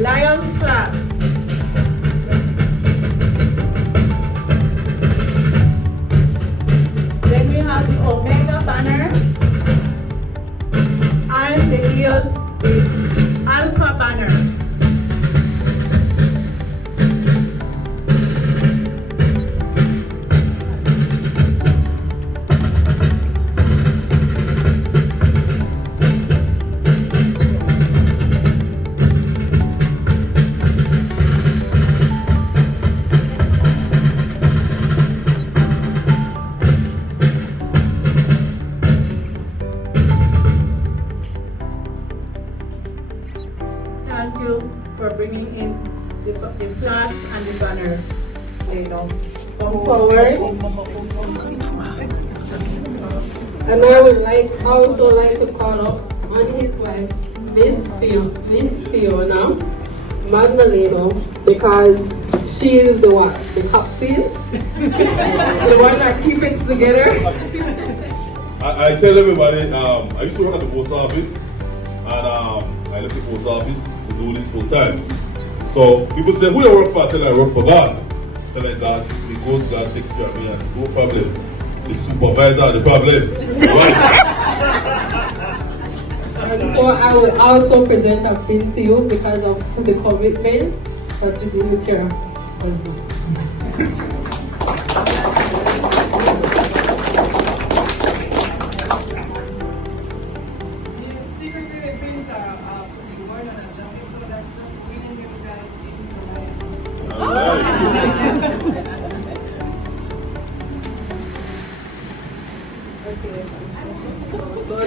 Lions flag. Then we have the Omega banner and the Leo's Alpha banner. Thank you for bringing in the flags and the banner. Come forward. And I would also like to call up on his wife, Miss Fiona Magdaleno, because she is the one, the captain, the one that keeps it together. I tell everybody, I used to work at the post office, and I left the post office to do this full time. So people say, who you work for? I tell them I work for God. I tell them God, the good God take care of me and no problem. The supervisor, the problem. And so I will also present a pin to you because of the commitment that you do with your husband.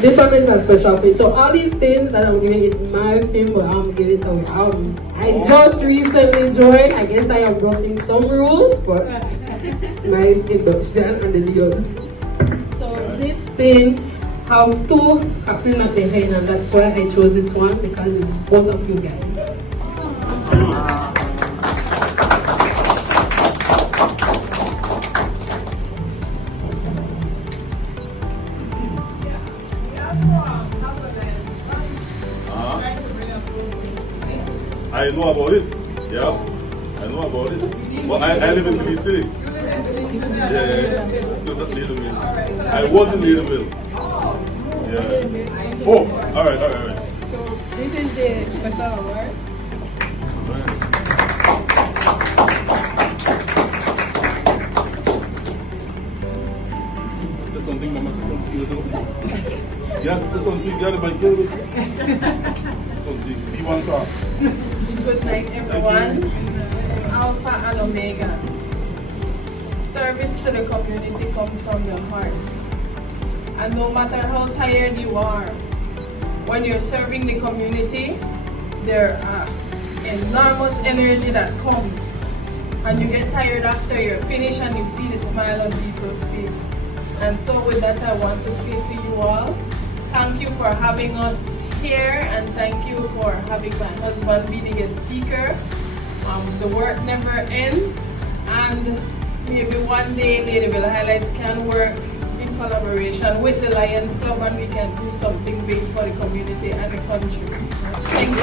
This one is a special pin. So all these pins that I'm giving is my pin, but I'm giving it away. I just recently joined. I guess I am breaking some rules, but it's my induction and the Leos. So this pin have two captains at the head, and that's why I chose this one because it's both of you guys. I know about it. Yeah, I know about it. But I live in the city. Yeah, I was in Leaderville. Yeah. Oh, all right. So this is the special award. Is this something Mama said yeah, this is something you got to kill. Something P1 car. Good night, everyone. Alpha and Omega. Service to the community comes from your heart. And no matter how tired you are, when you're serving the community, there are enormous energy that comes. And you get tired after you're finished and you see the smile on people's face. And so with that, I want to say to you all, thank you for having us here, and thank you for having my husband be the guest speaker. The work never ends, and maybe one day Ladyville Highlights can work in collaboration with the Lions Club and we can do something big for the community and the country. Thank you.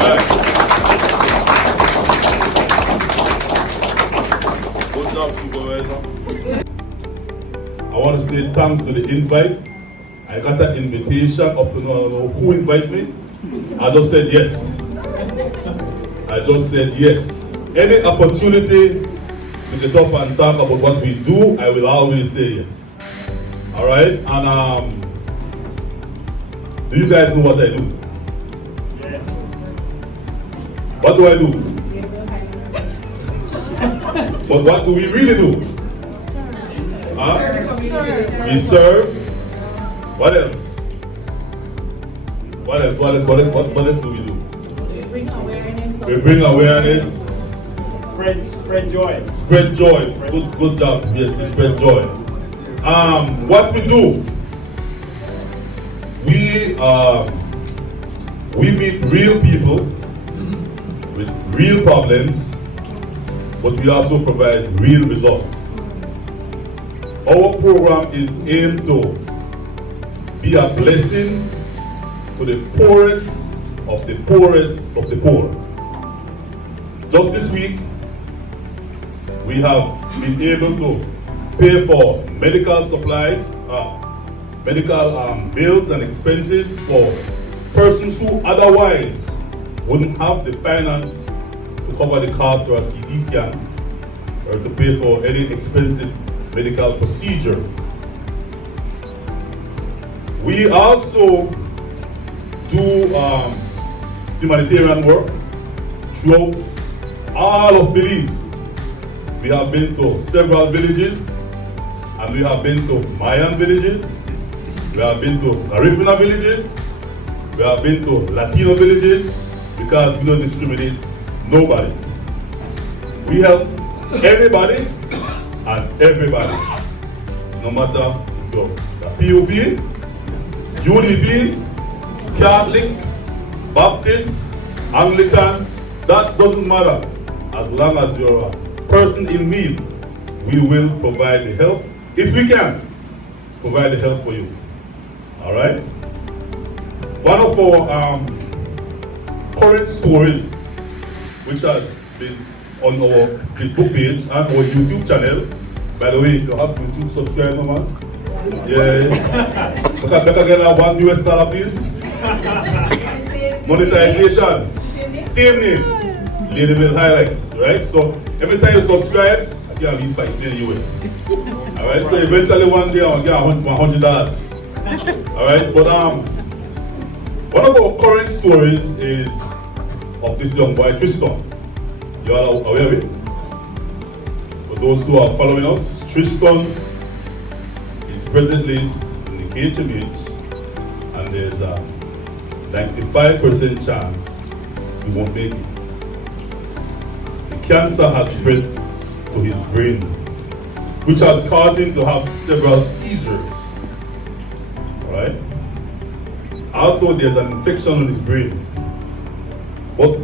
Good job, Supervisor. I want to say thanks for the invite. I got an invitation up to know who invited me. I just said yes. Any opportunity to get up and talk about what we do, I will always say yes. All right? And do you guys know what I do? Yes. What do I do? But what do we really do? Huh? We serve. What else? What else do we do? We bring awareness. Spread joy. Spread joy. Good job. Yes, we spread joy. What we do? We meet real people with real problems, but we also provide real results. Our program is aimed to be a blessing to the poorest of the poorest of the poor. Just this week, we have been able to pay for medical supplies, medical bills and expenses for persons who otherwise wouldn't have the finance to cover the cost for a CT scan or to pay for any expensive medical procedure. We also do humanitarian work throughout all of Belize. We have been to several villages, and we have been to Mayan villages, we have been to Garifuna villages, we have been to Latino villages, because we don't discriminate nobody. We help anybody and everybody, no matter if you're a POP, UDP, Catholic, Baptist, Anglican, that doesn't matter. As long as you're a person in need, we will provide the help. If we can, provide the help for you. All right? One of our current stories, which has been on our Facebook page and our YouTube channel. By the way, if you have YouTube, subscribe, no man. Yeah. Better get $1 US, please. Monetization. Same name. Ladyville Highlights, right? So every time you subscribe, I can leave 5 cents US. Alright, so eventually one day I'll get $100. Alright, but one of our current stories is of this young boy, Tristan. You all are aware of it? For those who are following us, Tristan is presently in the KHMH, and there's a 95% chance he won't make it. The cancer has spread to his brain, which has caused him to have several seizures. Alright? Also, there's an infection on his brain. But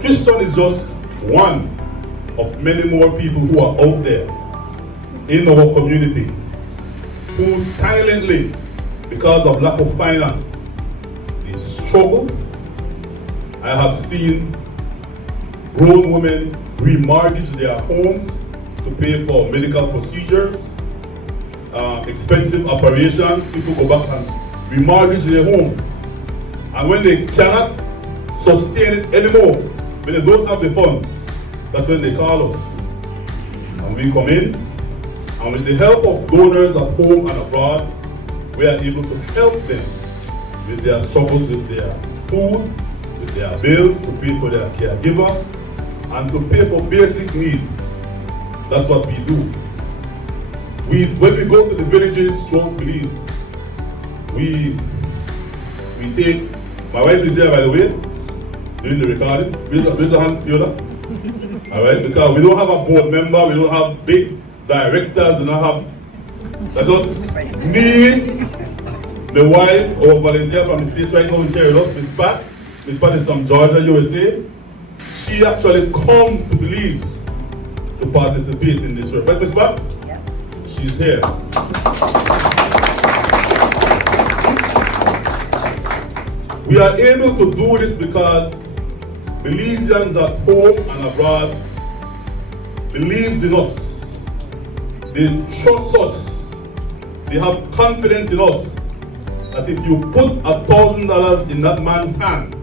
Tristan is just one of many more people who are out there in our community who silently, because of lack of finance, they struggle. I have seen grown women remortgage their homes to pay for medical procedures, expensive operations. People go back and remortgage their home. And when they cannot sustain it anymore, when they don't have the funds, that's when they call us. And we come in, and with the help of donors at home and abroad, we are able to help them with their struggles with their food, with their bills, to pay for their caregiver, and to pay for basic needs. That's what we do. When we go to the villages throughout Belize, we take, my wife is here by the way, doing the recording. Raise a hand, Fiona. All right, because we don't have a board member, we don't have big directors, we don't have, that just me, the wife, our volunteer from the States right now is here with us, Miss Pat. Miss Pat is from Georgia, USA. She actually come to Belize to participate in this work. Right, Miss Pat? Yeah. She's here. We are able to do this because Belizeans at home and abroad believes in us. They trust us. They have confidence in us that if you put $1,000 in that man's hand,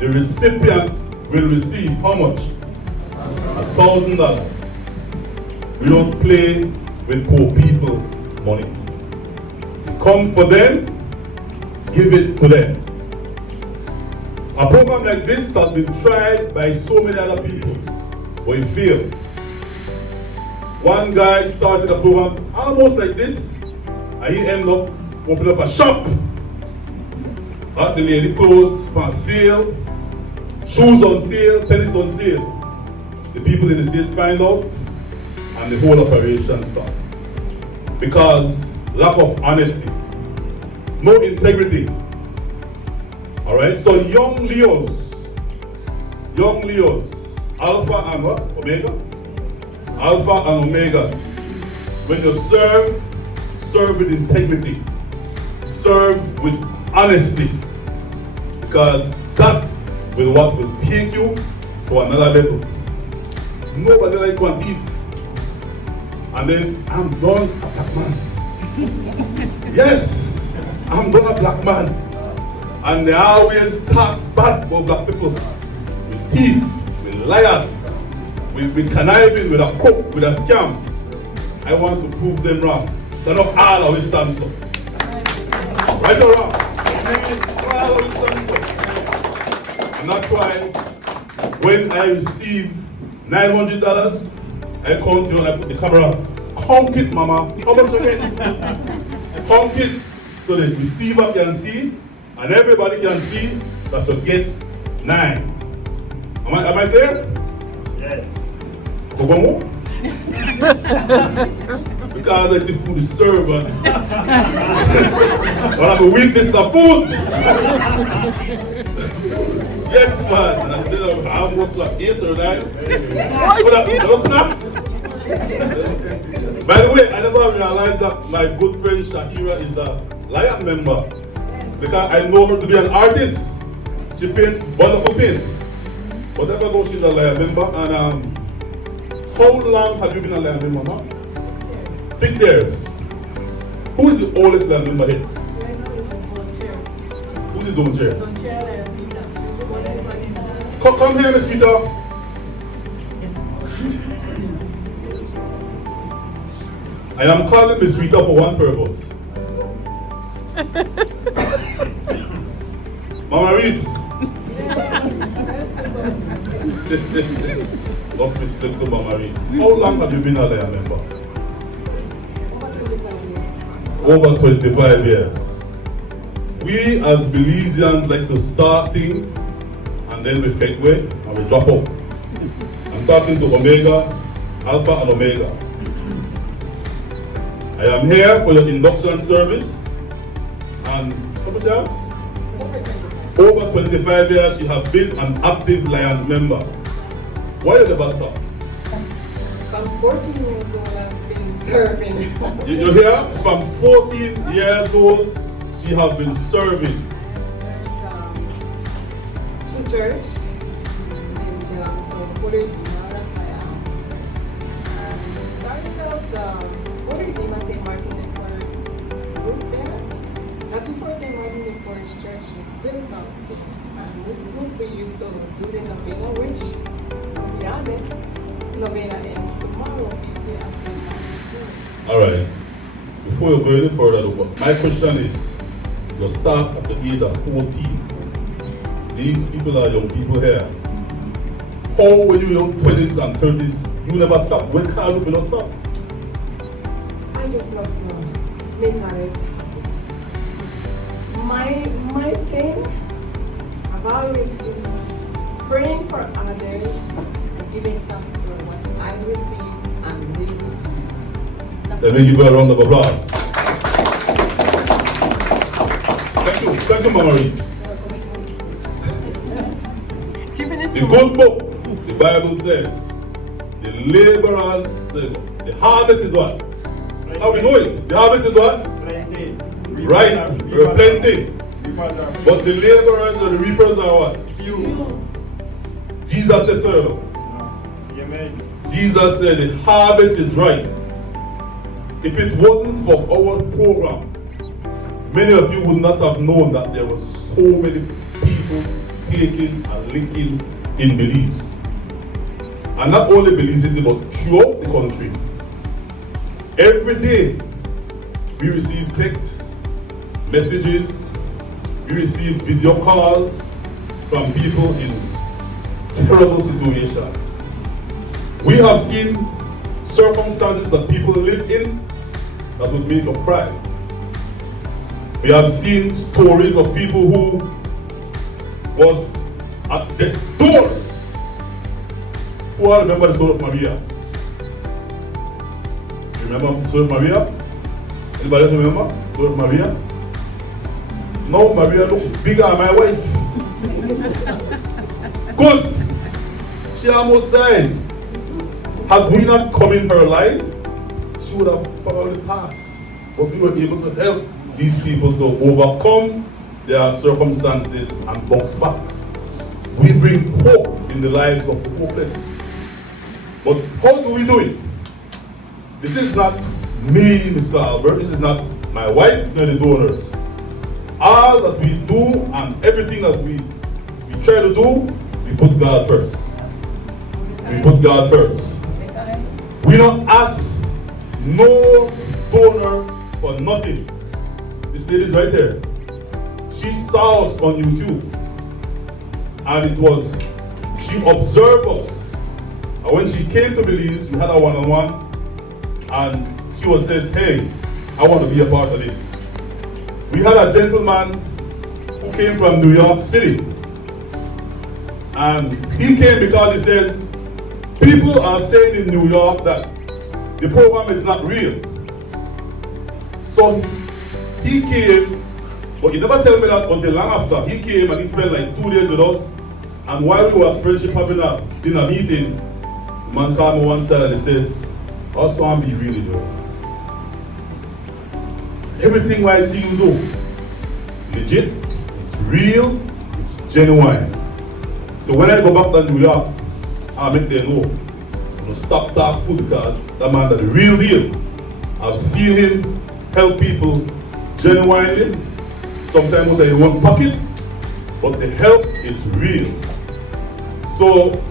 the recipient will receive how much? $1,000. We don't play with poor people money. We come for them, give it to them. A program like this has been tried by so many other people, but it failed. One guy started a program almost like this, and he ended up opening up a shop. Got the lady clothes on sale, shoes on sale, tennis on sale. The people in the States find out, and the whole operation stopped. Because lack of honesty, no integrity. All right, so young Leos, Alpha and what? Omega? Alpha and Omega. When you serve with integrity, serve with honesty, because that will what will take you to another level. Nobody like one thief. And then I'm done a black man. Yes, I'm done a black man. And they always talk bad about black people. With thief, with liar, with conniving, with a crook, with a scam. I want to prove them wrong. They're not all always stand so. Right or wrong? Not all always stand so. And that's why when I receive $900, I count you and I put the camera. Count it, mama. How much again? Count it so the receiver can see and everybody can see that you get 9. Am I clear? Yes. One more? Because I see food is served and I have a weakness to food. Yes, man. And I did almost like 8 or 9. But those snacks. By the way, I never realized that my good friend Shakira is a Lion member. Because I know her to be an artist. She paints wonderful paints. Whatever goes, she's a Lion member. And how long have you been a Lion member, ma'am? 6 years. Who is the oldest Lion member here? Who's his own chair? Come here, Miss Rita. I am calling Miss Rita for one purpose. Mama Reed. Of respect to Mama Reed. How long have you been a Lion member? Over 25 years. We as Belizeans like to start things and then we fake way and we drop out. I'm talking to Omega, Alpha and Omega. I am here for your induction service and how much years? Over 25 years she has been an active Lions member. Why did you never stop? From 14 years old I've been serving. You hear? From 14 years old she has been serving. To church in Puerto that's my and started out the Puerto Rico St. Martin de Porres group there. That's before St. Martin de Porres Church was built on so. And this group we used to do the novena, which, to be honest, novena ends tomorrow, feast day of St. Martin de Porres. Alright. Before you go any further, my question is, you start at the age of 14. These people are young people here. How when you young 20s and 30s, you never stop? What cause you don't stop? I just love to make others happy. My thing, I've always been praying for others and giving thanks for what I receive and will receive. Let me give you a round of applause. Thank you, Mama Reed. The good book, the Bible says, the laborers, the harvest is what? How we know it? The harvest is what? Plenty. Right, there are plenty. But the laborers and the reapers are what? Few. Jesus said so. Amen. Jesus said the harvest is ripe. If it wasn't for our program, many of you would not have known that there were so many people taking and linking in Belize. And not only Belize City, but throughout the country. Every day, we receive texts, messages, we receive video calls from people in terrible situations. We have seen circumstances that people live in that would make you cry. We have seen stories of people who was at the door. Who all remember the story of Maria? Remember the story of Maria? Anybody else remember the story of Maria? No, Maria looked bigger than my wife. Good. She almost died. Had we not come in her life, she would have probably passed. But we were able to help these people to overcome their circumstances and bounce back. we bring hope in the lives of the hopeless. But how do we do it? This is not me, Mr. Albert. This is not my wife, nor the donors. All that we do and everything that we try to do, we put God first. We put God first. We don't ask no donor for nothing. This lady's right here. She saw us on YouTube. And she observed us. And when she came to Belize, we had a one-on-one. And she says, hey, I want to be a part of this. We had a gentleman who came from New York City. And he came because he says, people are saying in New York that the program is not real. So he came, but he never told me that until long after. He came and he spent like 2 days with us. And while we were at Friendship having a dinner meeting, the man called me one side and he says, "What's going to be really doing? Everything I see you do, legit, it's real, it's genuine." So when I go back to New York, I make them know. I'm going to stop talk food because that man is the real deal. I've seen him help people genuinely, sometimes with their own pocket, but the help is real. So,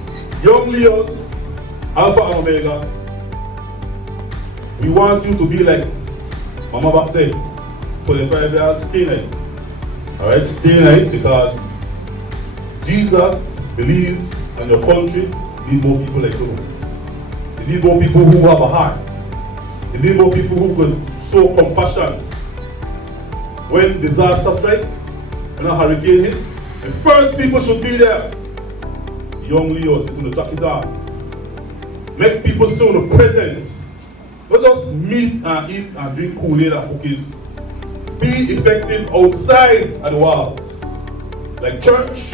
young Leos, Alpha and Omega, we want you to be like Mama back there, 25 years, stay night. Alright, stay night because Jesus believes and your country need more people like you. You need more people who have a heart. You need more people who could show compassion. When disaster strikes, when a hurricane hits, the first people should be there. Young Leos, you're going to track it down. Make people see the presence. Not just meet and eat and drink Kool-Aid and cookies. Be effective outside at the walls. Like church,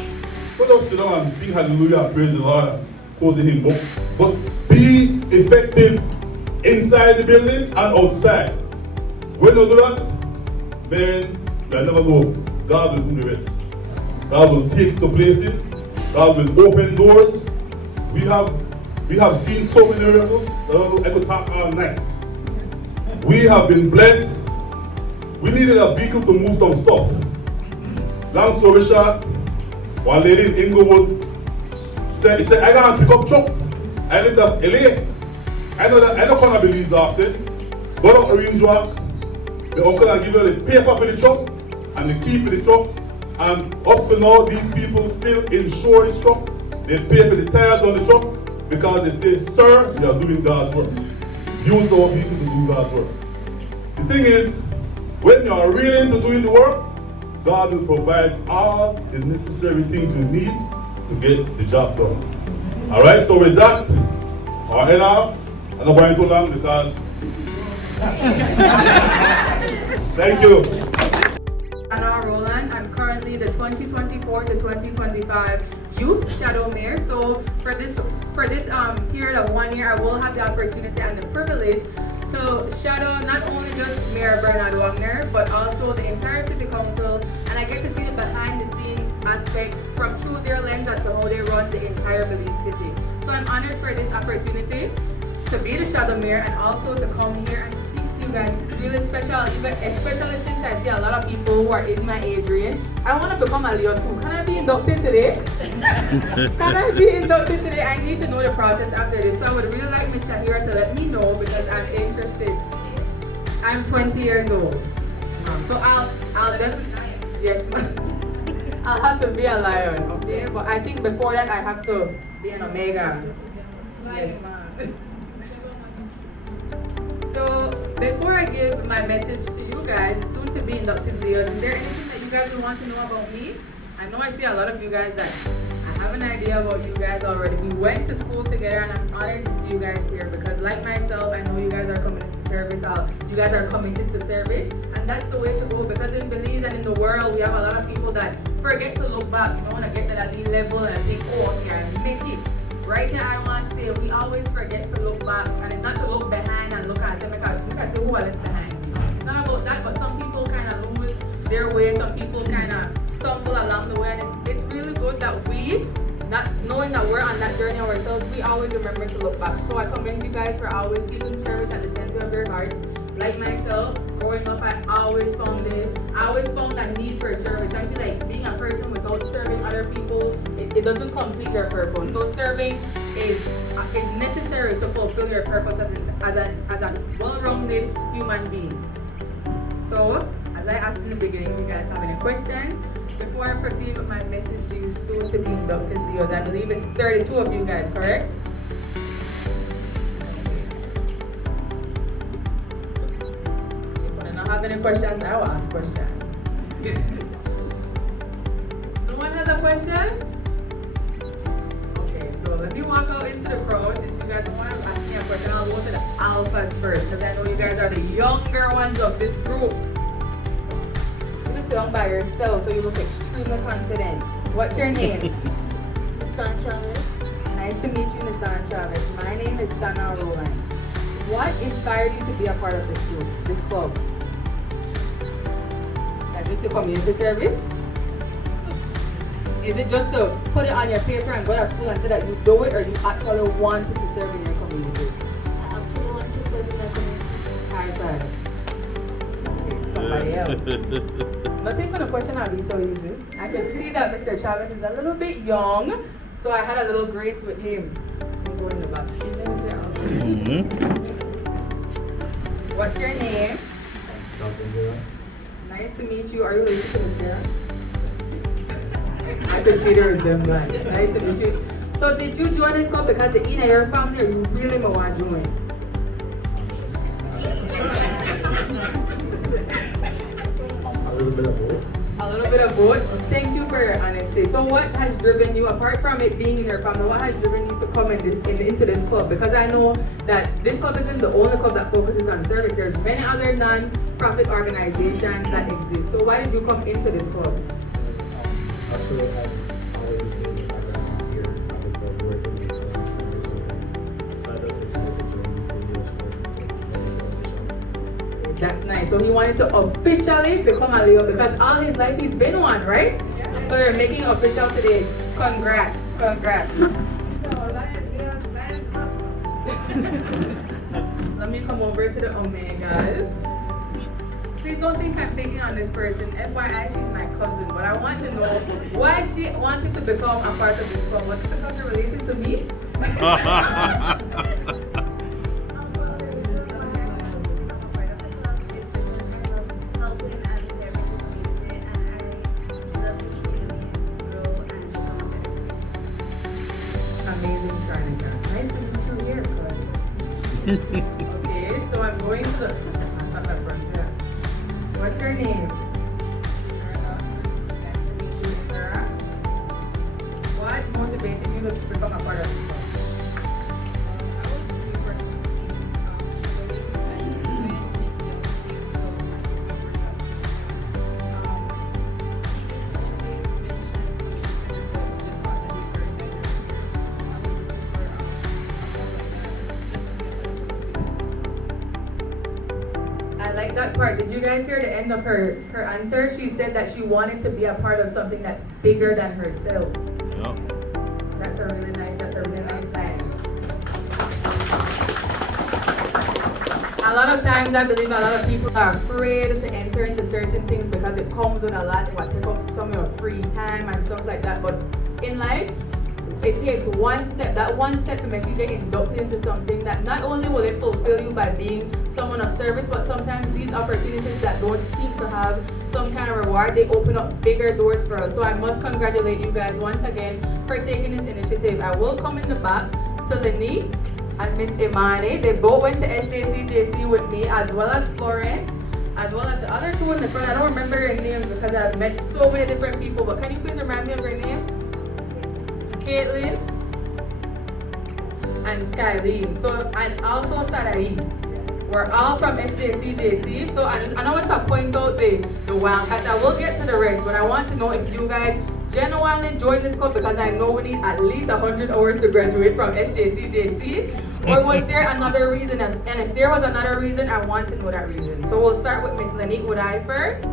not just sit down and sing hallelujah and praise the Lord and close the hymn book. But be effective inside the building and outside. When you do that, then you'll never know. God will do the rest. God will take you to places. God will open doors. We have seen so many miracles. I could talk all night. We have been blessed. We needed a vehicle to move some stuff. Long story short, one lady in Inglewood said, I got a pickup truck. I live at LA. I don't come to Belize often. Go to Orange Walk. The uncle will give you the paper for the truck and the key for the truck. And up to now, these people still insure this truck. They pay for the tires on the truck because they say, sir, you are doing God's work. Use our people to do God's work. The thing is, when you are really into doing the work, God will provide all the necessary things you need to get the job done. Alright, so with that, I'll head off. I'm not going too long because thank you. Anna Roland. I'm currently the 2024 to 2025 Youth Shadow Mayor. So for this period of 1 year, I will have the opportunity and the privilege to shadow not only just Mayor Bernard Wagner, but also the entire City Council, and I get to see the behind the scenes aspect from through their lens as to how they run the entire Belize City. So I'm honored for this opportunity to be the Shadow Mayor and also to come here and speak to you guys. It's really special, especially since I see a lot of people who are in my age range. I want to become a Leo too. Can I be inducted today? Can I be inducted today? I need to know the process after this. So I would really like Ms. Shahira to let me know because I'm interested. I'm 20 years old. So I'll definitely, yes, I'll have to be a lion, okay? But I think before that I have to be an Omega. Yes. So before I give my message to you guys, soon to be inducted Leos, is there anything that you guys would want to know about me? I know I see a lot of you guys that I have an idea about you guys already. We went to school together and I'm honored to see you guys here because like myself, I know you guys are committed to service. You guys are committed to service and that's the way to go because in Belize and in the world, we have a lot of people that forget to look back. You know, when I get to that elite level and think, oh, okay, I make it. Right here, I want to stay. We always forget to look back, and it's not to look behind and look and say, look at say who I left behind. It's not about that, but some people kind of lose their way. Some people kind of stumble along the way, and it's really good that we not knowing that we're on that journey ourselves, we always remember to look back. So I commend you guys for always keeping service at the center of your hearts. Like myself, growing up, I always found a need for service. I feel like being a person without serving other people, it doesn't complete your purpose. So serving is necessary to fulfill your purpose as a well-rounded human being. So, as I asked in the beginning, you guys have any questions? Before I proceed with my message to you soon to be inducted Leos, I believe it's 32 of you guys, correct? If I don't have any questions, I will ask questions. No one has a question? Okay, so let me walk out into the crowd. Since you guys don't want to ask me a question, I'll go to the alphas first, because I know you guys are the younger ones of this group. Sit down by yourself so you look extremely confident. What's your name? Nissan Chavez. Nice to meet you, Nissan Chavez. My name is Sana Roland. What inspired you to be a part of this group, this club? That just a community service? Is it just to put it on your paper and go to school and say that you do it, or you actually wanted to serve in your community? I actually want to serve in my community. High five. Okay, somebody else. Nothing for the question I'll be so easy. I could see that Mr. Chavez is a little bit young, so I had a little grace with him. I'm going in the back seat. Let me sit down. What's your name? Nice to meet you. Are you related to Miss Vera? I could see the resemblance. Nice to meet you. So did you join this club because it's in your family, or you really want to join? A little bit of both. A little bit of both. Well, thank you for your honesty. So what has driven you, apart from it being in your family, what has driven you to come into this club? Because I know that this club isn't the only club that focuses on service. There's many other non-profit organizations that exist. So why did you come into this club? Actually, I've always been around here at the club working with service programs. So I just decided to join the Leos Club. That's nice. So he wanted to officially become a Leo because all his life he's been one, right? So you're making it official today. Congrats. Congrats. Let me come over to the Omegas. Please don't think I'm picking on this person. FYI, she's my cousin. But I want to know why she wanted to become a part of this club. Was it because you're related to me? Amazing, Sharnika. Nice to meet you here, cuz. Okay, so I'm going to the. What's your name? Nice to meet you, Sarah. What motivated you to become a part of this club? I like that part. Did you guys hear the end of her answer? She said that she wanted to be a part of something that's bigger than herself. Yeah. That's a really nice thing. A lot of times I believe a lot of people are afraid to enter into certain things because it comes with a lot. It will take up some of your free time and stuff like that. But in life, it takes one step, that one step to make you get inducted into something that not only will it fulfill you by being someone of service, but sometimes these opportunities that don't seem to have some kind of reward, they open up bigger doors for us. So I must congratulate you guys once again for taking this initiative. I will come in the back to Lini and Miss Imani. They both went to SJCJC with me, as well as Florence, as well as the other two in the front. I don't remember your names because I've met so many different people, but can you please remind me of your name? Caitlin and Skyline. So, and also Sarai. We're all from SJCJC. So I want to point out the Wildcats. I will get to the rest, but I want to know if you guys genuinely joined this club because I know we need at least 100 hours to graduate from SJCJC. Or was there another reason? And if there was another reason, I want to know that reason. So we'll start with Miss Lanique Woodai first.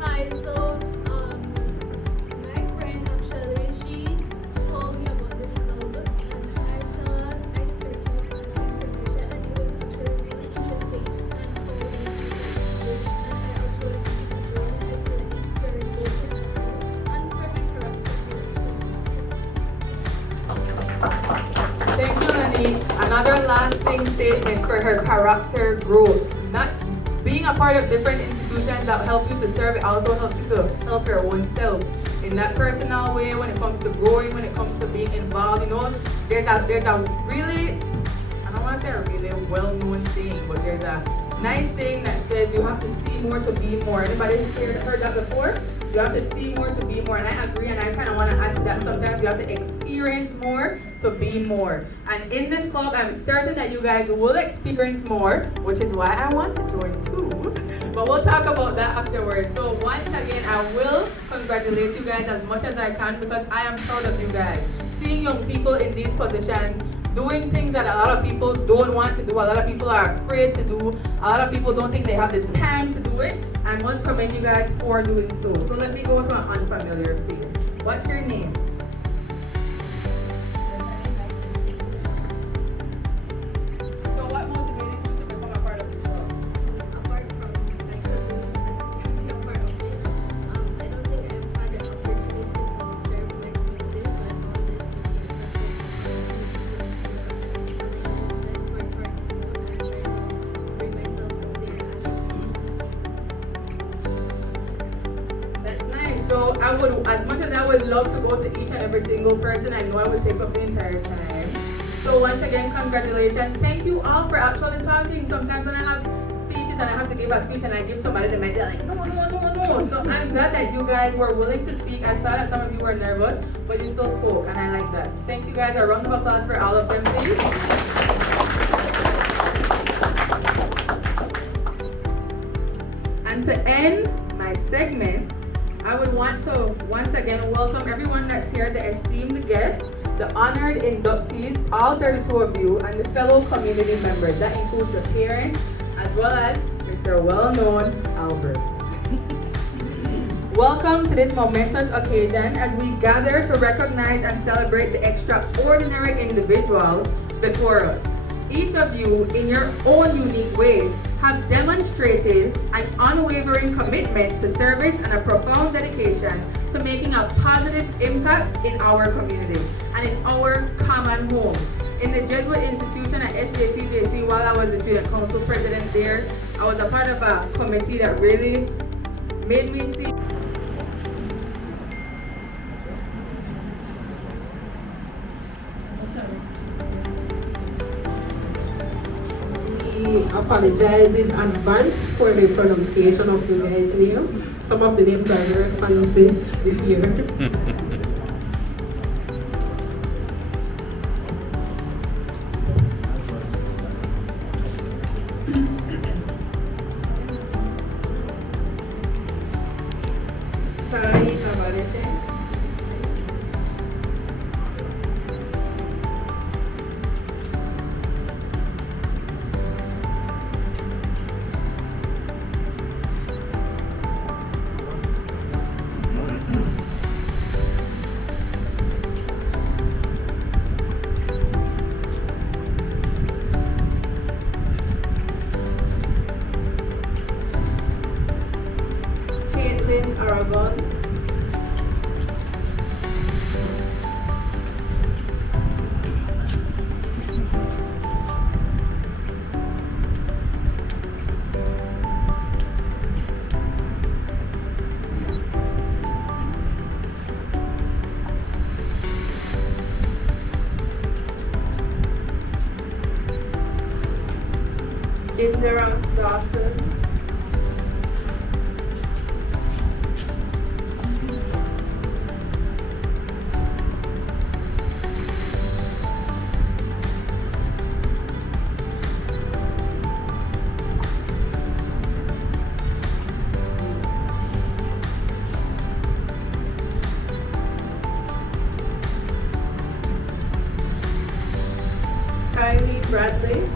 Hi, Okay, so my friend actually she told me about this club and I saw I searched up information and it was actually really interesting and how they do it and I actually joined. I feel like it's very good and for my character. Thank you, Lani. Another lasting statement for her character growth. Not being a part of different institutions that help you to serve, it also helps you to help your own self in that personal way when it comes to growing, when it comes to being involved. You know, there's a really, I don't want to say a really well-known saying, but there's a nice saying that says you have to see more to be more. Anybody here heard that before? You have to see more to be more, and I agree, and I kind of want to add to that. Sometimes you have to experience more to be more. And in this club, I'm certain that you guys will experience more, which is why I want to join too. But we'll talk about that afterwards. So once again, I will congratulate you guys as much as I can because I am proud of you guys. Seeing young people in these positions, doing things that a lot of people don't want to do, a lot of people are afraid to do, a lot of people don't think they have the time to do it. I must commend you guys for doing so. So let me go to an unfamiliar face. What's your name? So what motivated you to become a part of this club? Apart from my cousin being a part of it, I don't think I've had the opportunity to serve my community, so I found this to be a That's nice. So I would, as much as I would love to go to each and every single person, I know I would take up the entire time. So once again, congratulations. Thank you all for actually talking. Sometimes when I have speeches and I have to give a speech and I give somebody, they might be like, no. So I'm glad that you guys were willing to speak. I saw that some of you were nervous, but you still spoke, and I like that. Thank you guys. A round of applause for all of them, please. And to end my segment, I would want to once again welcome everyone that's here, the esteemed guests, the honored inductees, all 32 of you, and the fellow community members. That includes the parents, as well as Mr. Well-known Albert. Welcome to this momentous occasion as we gather to recognize and celebrate the extraordinary individuals before us. Each of you, in your own unique way, have demonstrated an unwavering commitment to service and a profound dedication to making a positive impact in our community and in our common home. In the Jesuit institution at SJCJC, while I was the student council president there, I was a part of a committee that really made me see. We apologize in advance for the pronunciation of the guys' name. Some of the names are very fancy this year. Sorry about it. Caitlin Aragon. Indira Dawson. Kylie Bradley.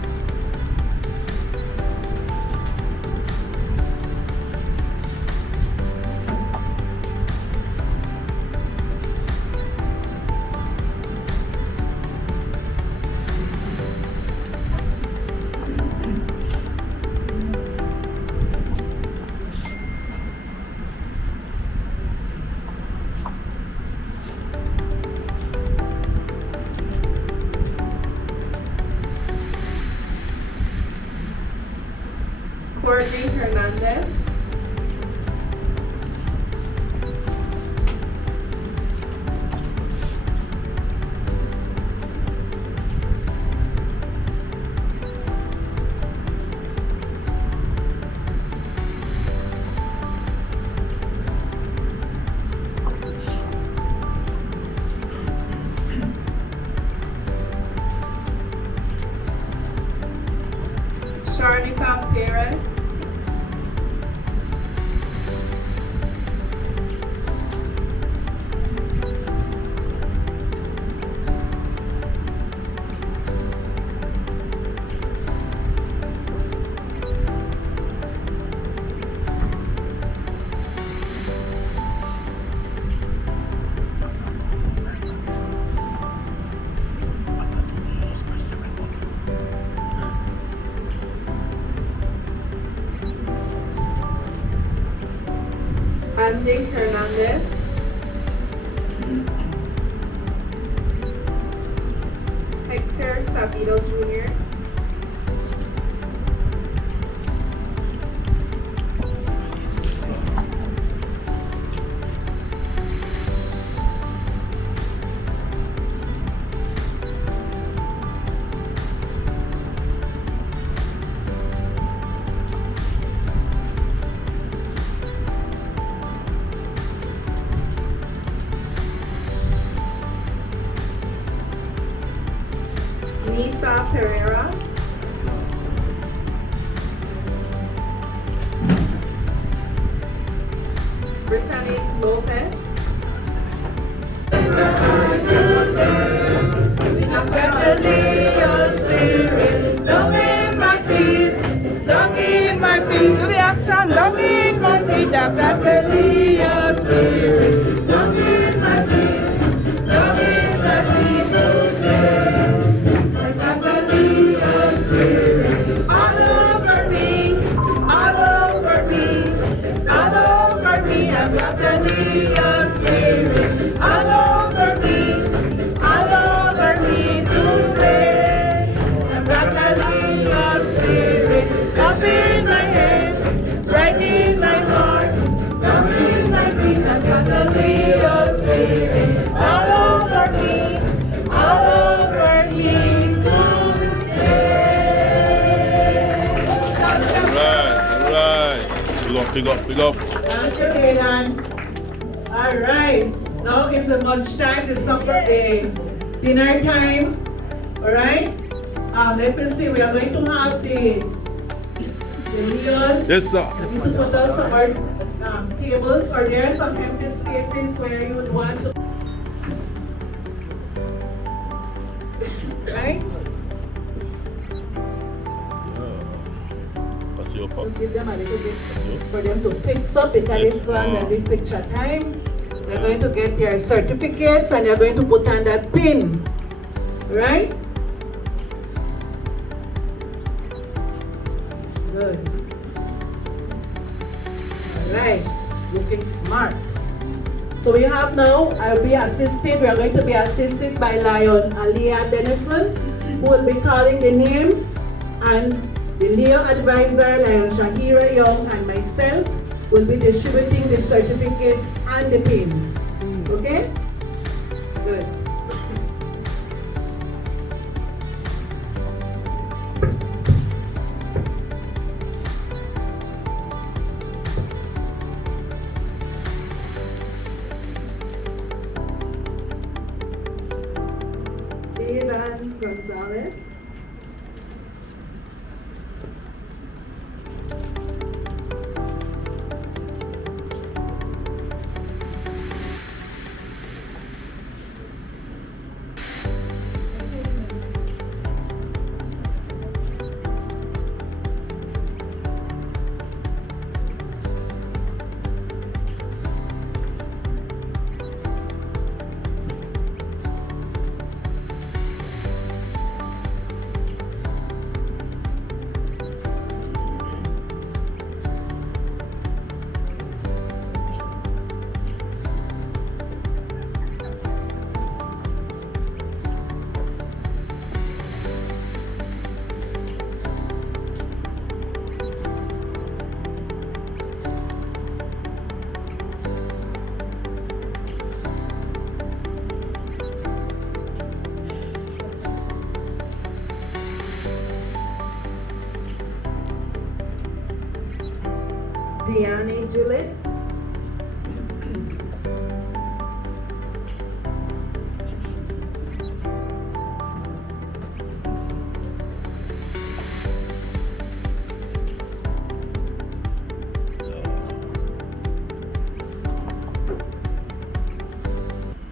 Andy Hernandez. Hector Sabido Jr. Nisa Pereira. Brittany Lopez. I've got the Leon spirit, down in my feet, down in my feet. Do the action, down in my feet. I've got the Leon spirit, down in my feet, down in my feet. I've got the Leon spirit all over me, all over me, all over me. I've got the Leon spirit all over me, all over me to stay. I've got the Leon spirit up in my head, right in my heart, down in my feet. I've got the Leon spirit all over me, all over me to stay. Alright. Big up. Thank you, Aidan. All right. Now it's the lunchtime, the dinner time. All right. Let me see. We are going to have the Leons. Yes, sir. You need to put out some more tables, or there are some empty spaces where you would want to. Right? Pass your pop. Just give them a little bit for them to fix up because Yes, it's going to ma'am. be picture time. They're going to get their certificates and they're going to put on that pin. Right? Good. Alright. Looking smart. So we have now, we are going to be assisted by Lion Aliyah Dennison, who will be calling the names, and the Leo advisor, Lion Shahira Young, and myself will be distributing the certificates and the pins. Okay? Good. Dylan Gonzalez. Diane Juliet.